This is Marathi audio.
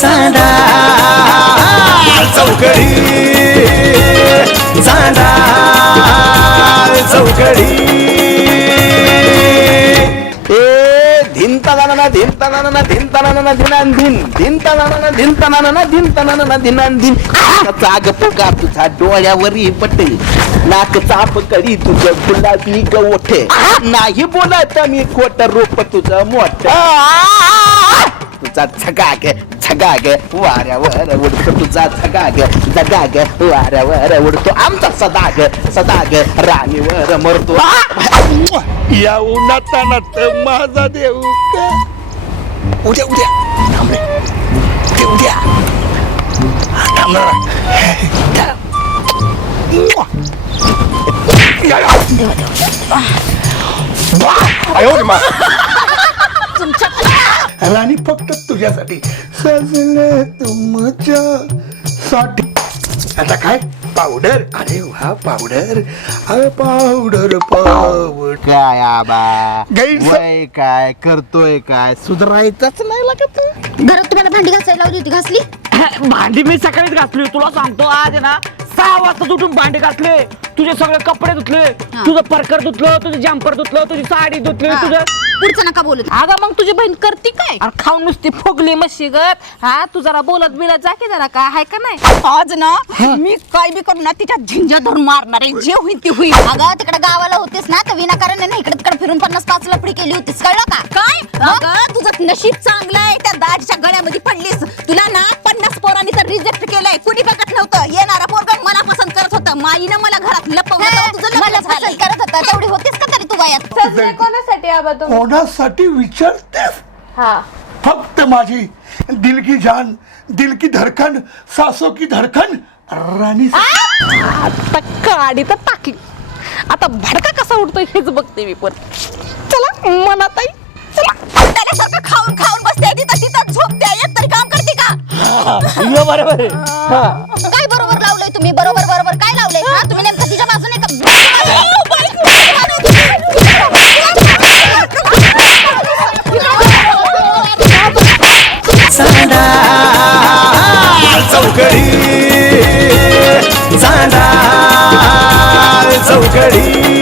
चांदा चौकडी चांदा चौकडी धिंताना धिंताना धिंताना धिनांधिन धिंताना धिंताना धिंताना धिनांधिन जाग पुका तुझा डोळ्यावरी पटे नाक चाप करी तुझं गुलाबी गवठ नाही बोलत मी खोट रूप तुझं मोठ तुझा झगाग झगाग वाऱ्यावर उडतो तुझा झगाग झगाग वाऱ्यावर उडतो आमचा सदाग सदाग राणीवर मरतो या उन्हातानात माझा देव उद्या उद्या थांब रे उद्या थांब राणी फक्त तुझ्यासाठी सजले तुमच्यासाठी आता काय पावडर अरे वा पावडर अरे पावडर पावडर काय आबा गैरसम- वय काय करतोय काय सुधारायचंच नाही लागत घरात तुम्हाला भांडी घासायला लावली होती, घासली? भांडी मी सकाळीच घासली. तुला सांगतो आज आहे ना 6 वाजता उठून भांडी घासले. तुझे सगळे कपडे धुतले, तुझं परकर धुतलं, तुझं जम्पर धुतलं, तुझी साडी धुतली, तुझं पुढचं नका बोलू. अगं मग तुझी बहीण करते काय? अरे खाऊन नुसती फुगली मशीगत. हा तू जरा बोलत बिलत जा की जरा काय आहे का नाही. आज ना मी काय बी करू ना तिच्या झिंजा धरून मारणार आहे. जे होईल ती होईल. अगं तिकडे गावाला होतीस ना तर विनाकारण ना इकडे तिकडे फिरून 50-5 लपडी केली होतीस, कळलं का? काय अगं तुझं नशीब चांगलं आहे त्या दाजीच्या गळ्यामध्ये पडलीस. तुला ना 50 पोरांनी तर रिजेक्ट केलंय. कुणी बघत नव्हतं. येणारा पोरगा मला पसंत करत होतं. माईनं मला घरात लपवलं. तुझं मला लग्न झालंय. पसंत करत होता तेवढी होतीस का तरी तू वयात? सजले कोणासाठी आबा तुम्ही? कोणासाठी विचारतेस हा फक्त माझी दिल की जान दिल की धडकन सासो की धडकन राणी आता काडी तर टाकली. आता भडका कसा उडतोय हेच बघते मी पण. चला मनात आई चला. त्याच्यासारखं खाऊन खाऊन बसते तिथं तिथं झोपते. एक तरी काम करते का? बरोबर आहे. काय बरोबर लावलंय तुम्ही? बरोबर बरोबर काय लावलंय? हा तुम्ही नेमकं तिच्या बाजूने का? चांदा चौकडी चांदा चौकडी